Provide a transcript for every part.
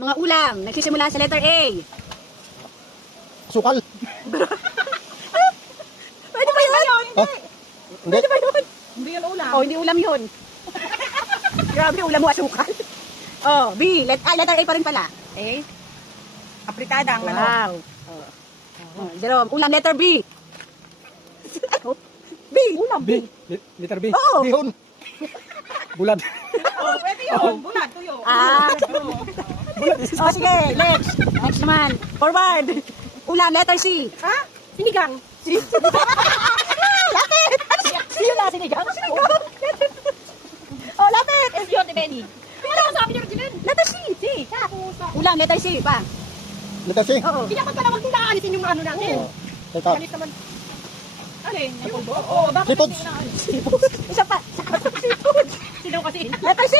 Mga ulam, nagsisimula sa letter A. Sukal. Pwede ba yun? Ha? Hindi. Pwede ba yun? Hindi yan ulam. Oh, hindi ulam yun. Grabe, ulam mo asukal. Oh, B. Letter A pa rin pala. Eh? Apritada ang manok. Wow. Oh, Jerome, ulam letter B. B. Ulam. B. Letter B. Oo. Bihon. Bulad. Oh, pwede yun. Bulat, tuyo. Ah. Oh, sige, next. Next naman. Forward. Ulam letter C. Ha? Sinigang. Lapit! Sino na sinigang? Oh, lapit! Es yun, Benny. Ano ang sabi niya, Jimin? Letter C. C. Ulam letter C pa. Letter C. Oo. Hindi dapat pala wag nila alisin yung ano natin. Teka. Alis naman. Alin? Yung oo, bakit Seafoods. Isa pa. Sino kasi? Letter C.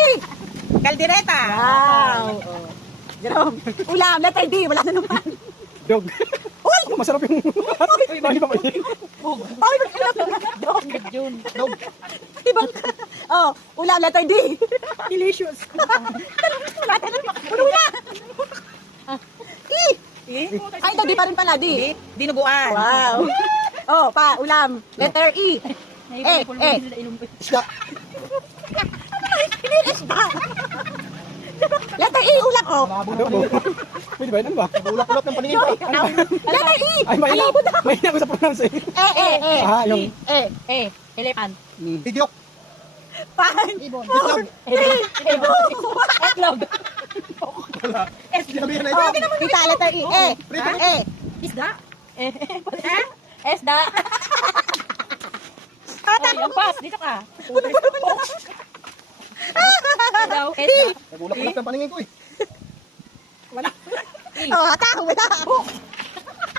Kaldereta. Wow. Oh. Jerome, ulam letter D. Wala na naman. Dog. Uy! Masarap yung... Hindi pa mainit. Ay, magkilap na dog. Yun. Dog. Ibang oh, ulam letter D. Delicious. Wala na naman. Puno na. E. Eh? Ay, ito D pa rin pala. D. Dinuguan. Wow. Oh, pa, ulam. Letter E. Isda. Letter E, ulam. Oh. Pwede ba yun? Ano ba? Ulap-ulap ng paningin ko. Letter E. Ay, mahina. Alibot na. Mahina ko sa pronounce eh. Ah, yung... Elephant. Idiok. Five. Ibon. Four. Three. Two. Etlog. Sinabihan na Oh, ito. kita, letter E. E. Isda. Esda. Oh, yung pass. Dito ka. Daw, esda. Ulap-ulap ng paningin ko eh. Oh, tao, wala.